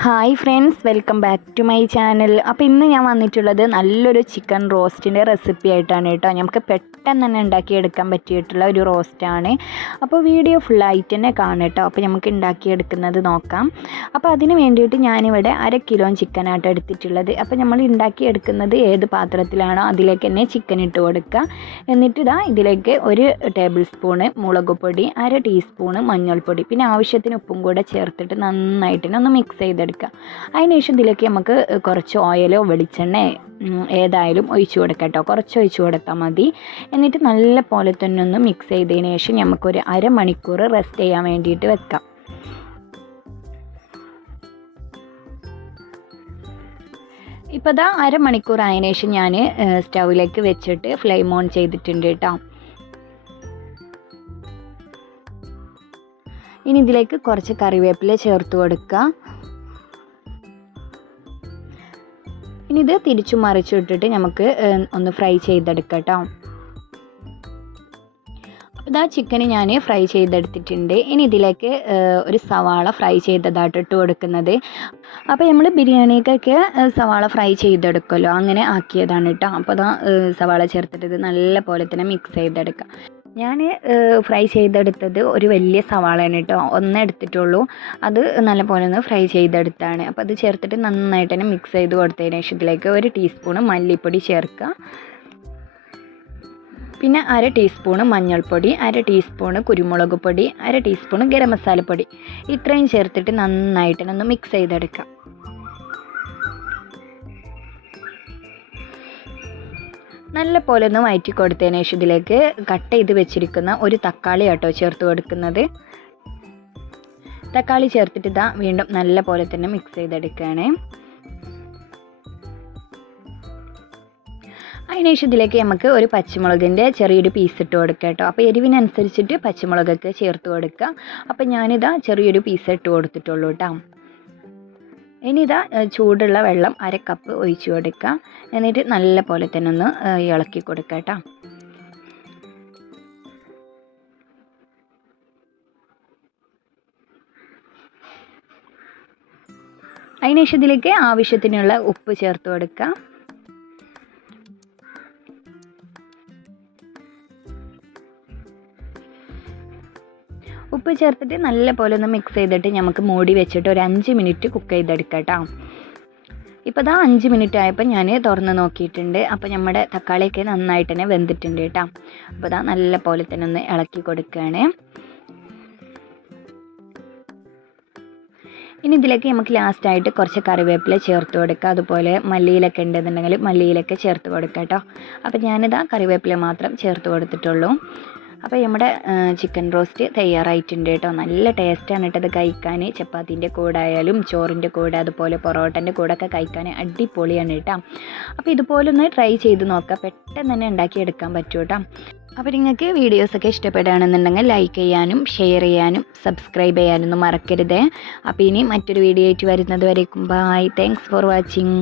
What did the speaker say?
Hi friends welcome back to my channel അപ്പോൾ ഇന്ന് ഞാൻ വന്നിട്ടുള്ളത് നല്ലൊരു ചിക്കൻ റോസ്റ്റിന്റെ റെസിപ്പി ആയിട്ടാണ് കേട്ടോ. നമുക്ക് പെട്ടെന്ന് തന്നെ ഉണ്ടാക്കിയെടുക്കാൻ പറ്റിയിട്ടുള്ള ഒരു റോസ്റ്റാണ് അപ്പോൾ വീഡിയോ ഫുള്ളായിട്ട് തന്നെ കാണും കേട്ടോ. അപ്പോൾ നമുക്ക് ഉണ്ടാക്കിയെടുക്കുന്നത് നോക്കാം. അപ്പോൾ അതിന് വേണ്ടിയിട്ട് ഞാനിവിടെ അര കിലോ ചിക്കനായിട്ട് എടുത്തിട്ടുള്ളത്. അപ്പോൾ നമ്മൾ ഉണ്ടാക്കിയെടുക്കുന്നത് ഏത് പാത്രത്തിലാണോ അതിലേക്ക് തന്നെ ചിക്കൻ ഇട്ട് കൊടുക്കുക. എന്നിട്ട് ഇതാ ഇതിലേക്ക് ഒരു ടേബിൾ സ്പൂണ് മുളക് പൊടി അര ടീസ്പൂണ് മഞ്ഞൾപ്പൊടി പിന്നെ ആവശ്യത്തിന് ഉപ്പും കൂടെ ചേർത്തിട്ട് നന്നായിട്ട് ഒന്ന് മിക്സ് ചെയ്തെടുക്കുക. അതിനുശേഷം ഇതിലേക്ക് നമുക്ക് കുറച്ച് ഓയിലോ വെളിച്ചെണ്ണയോ ഏതായാലും ഒഴിച്ചു കൊടുക്കാം കേട്ടോ. കുറച്ച് ഒഴിച്ചു കൊടുത്താൽ മതി. എന്നിട്ട് നല്ല പോലെ തന്നെ ഒന്ന് മിക്സ് ചെയ്തതിന് ശേഷം നമുക്കൊരു അരമണിക്കൂർ റെസ്റ്റ് ചെയ്യാൻ വേണ്ടിയിട്ട് വെക്കാം. ഇപ്പോൾ ഇതാ അരമണിക്കൂർ ആയതിനു ശേഷം ഞാൻ സ്റ്റൗവിലേക്ക് വെച്ചിട്ട് ഫ്ലെയിം ഓൺ ചെയ്തിട്ടുണ്ട് കേട്ടോ. ഇനി ഇതിലേക്ക് കുറച്ച് കറിവേപ്പില ചേർത്ത് കൊടുക്കുക. ഇനി ഇത് തിരിച്ചു മറിച്ചിട്ടിട്ട് നമുക്ക് ഒന്ന് ഫ്രൈ ചെയ്തെടുക്കാം അപ്പോൾ ഇതാ ചിക്കൻ ഞാൻ ഫ്രൈ ചെയ്തെടുത്തിട്ടുണ്ട്. ഇനി ഇതിലേക്ക് ഒരു സവാള ഫ്രൈ ചെയ്തതായിട്ട് ഇട്ട് കൊടുക്കുന്നത്. അപ്പോൾ നമ്മൾ ബിരിയാണിക്കൊക്കെ സവാള ഫ്രൈ ചെയ്തെടുക്കുമല്ലോ അങ്ങനെ ആക്കിയതാണ് കേട്ടോ. അപ്പോൾ അതാ സവാള ചേർത്തിട്ട് ഇത് നല്ല പോലെ തന്നെ മിക്സ് ചെയ്തെടുക്കാം. ഞാൻ ഫ്രൈ ചെയ്തെടുത്തത് ഒരു വലിയ സവാളയാണ് കേട്ടോ. ഒന്നേ എടുത്തിട്ടുള്ളൂ. അത് നല്ലപോലെ ഒന്ന് ഫ്രൈ ചെയ്തെടുത്താണ്. അപ്പോൾ അത് ചേർത്തിട്ട് നന്നായിട്ട് തന്നെ മിക്സ് ചെയ്ത് കൊടുത്തതിന് ശേഷം ഇതിലേക്ക് ഒരു ടീസ്പൂണ് മല്ലിപ്പൊടി ചേർക്കുക. പിന്നെ അര ടീസ്പൂണ് മഞ്ഞൾപ്പൊടി അര ടീസ്പൂണ് കുരുമുളക് പൊടി അര ടീസ്പൂണ് ഗരം മസാലപ്പൊടി ഇത്രയും ചേർത്തിട്ട് നന്നായിട്ട് ഒന്ന് മിക്സ് ചെയ്തെടുക്കാം നല്ല പോലെ ഒന്ന് വയറ്റി കൊടുത്തതിന് ശേഷം ഇതിലേക്ക് കട്ട് ചെയ്ത് വെച്ചിരിക്കുന്ന ഒരു തക്കാളി കേട്ടോ ചേർത്ത് കൊടുക്കുന്നത്. തക്കാളി ചേർത്തിട്ട് ഇതാ വീണ്ടും നല്ല പോലെ തന്നെ മിക്സ് ചെയ്തെടുക്കുകയാണ്. അതിനുശേഷം ഇതിലേക്ക് നമുക്ക് ഒരു പച്ചമുളകിന്റെ ചെറിയൊരു പീസ് ഇട്ട് കൊടുക്കുക കേട്ടോ. അപ്പോൾ എരിവിനനുസരിച്ചിട്ട് പച്ചമുളകൊക്കെ ചേർത്ത് കൊടുക്കുക അപ്പോൾ ഞാനിതാ ചെറിയൊരു പീസ് ഇട്ട് കൊടുത്തിട്ടുള്ളൂ കേട്ടോ. ഇനി ഇതാ ചൂടുള്ള വെള്ളം അര കപ്പ് ഒഴിച്ചു കൊടുക്കുക എന്നിട്ട് നല്ല പോലെ തന്നെ ഒന്ന് ഇളക്കി കൊടുക്കുക കേട്ടോ അതിനുശേഷം ഇതിലേക്ക് ആവശ്യത്തിനുള്ള ഉപ്പ് ചേർത്ത് കൊടുക്കുക ഉപ്പ് ചേർത്തിട്ട് നല്ല പോലെ ഒന്ന് മിക്സ് ചെയ്തിട്ട് നമുക്ക് മൂടി വെച്ചിട്ട് ഒരു അഞ്ച് മിനിറ്റ് കുക്ക് ചെയ്തെടുക്കാം ഇപ്പോൾ ഇതാ അഞ്ച് മിനിറ്റ് ആയപ്പോൾ ഞാൻ തുറന്ന് നോക്കിയിട്ടുണ്ട്. അപ്പോൾ നമ്മുടെ തക്കാളിയൊക്കെ നന്നായിട്ട് തന്നെ വെന്തിട്ടുണ്ട് കേട്ടോ. അപ്പോൾ ഇതാ നല്ല പോലെ തന്നെ ഒന്ന് ഇളക്കി കൊടുക്കുകയാണ് ഇനി ഇതിലേക്ക് നമുക്ക് ലാസ്റ്റായിട്ട് കുറച്ച് കറിവേപ്പില ചേർത്ത് കൊടുക്കുക അതുപോലെ മല്ലിയിലൊക്കെ ഉണ്ടെന്നുണ്ടെങ്കിൽ മല്ലിയിലൊക്കെ ചേർത്ത് കൊടുക്കുക കേട്ടോ. അപ്പോൾ ഞാനിതാ കറിവേപ്പില മാത്രം ചേർത്ത് കൊടുത്തിട്ടുള്ളൂ. അപ്പോൾ നമ്മുടെ ചിക്കൻ റോസ്റ്റ് തയ്യാറായിട്ടുണ്ട് കേട്ടോ. നല്ല ടേസ്റ്റാണ് കേട്ടോ അത് കഴിക്കാൻ ചപ്പാത്തിന്റെ കൂടെ ആയാലും ചോറിന്റെ കൂടെ അതുപോലെ പൊറോട്ടന്റെ കൂടെ ഒക്കെ കഴിക്കാൻ അടിപൊളിയാണ് കേട്ടോ. അപ്പോൾ ഇതുപോലെ ഒന്ന് ട്രൈ ചെയ്ത് നോക്കുക പെട്ടെന്ന് തന്നെ ഉണ്ടാക്കിയെടുക്കാൻ പറ്റും കേട്ടോ. അപ്പോൾ നിങ്ങൾക്ക് വീഡിയോസൊക്കെ ഇഷ്ടപ്പെടുകയാണെന്നുണ്ടെങ്കിൽ ലൈക്ക് ചെയ്യാനും ഷെയർ ചെയ്യാനും സബ്സ്ക്രൈബ് ചെയ്യാനൊന്നും മറക്കരുത്. അപ്പോൾ ഇനി മറ്റൊരു വീഡിയോ ആയിട്ട് വരുന്നത് വരേക്കും. Bye thanks for watching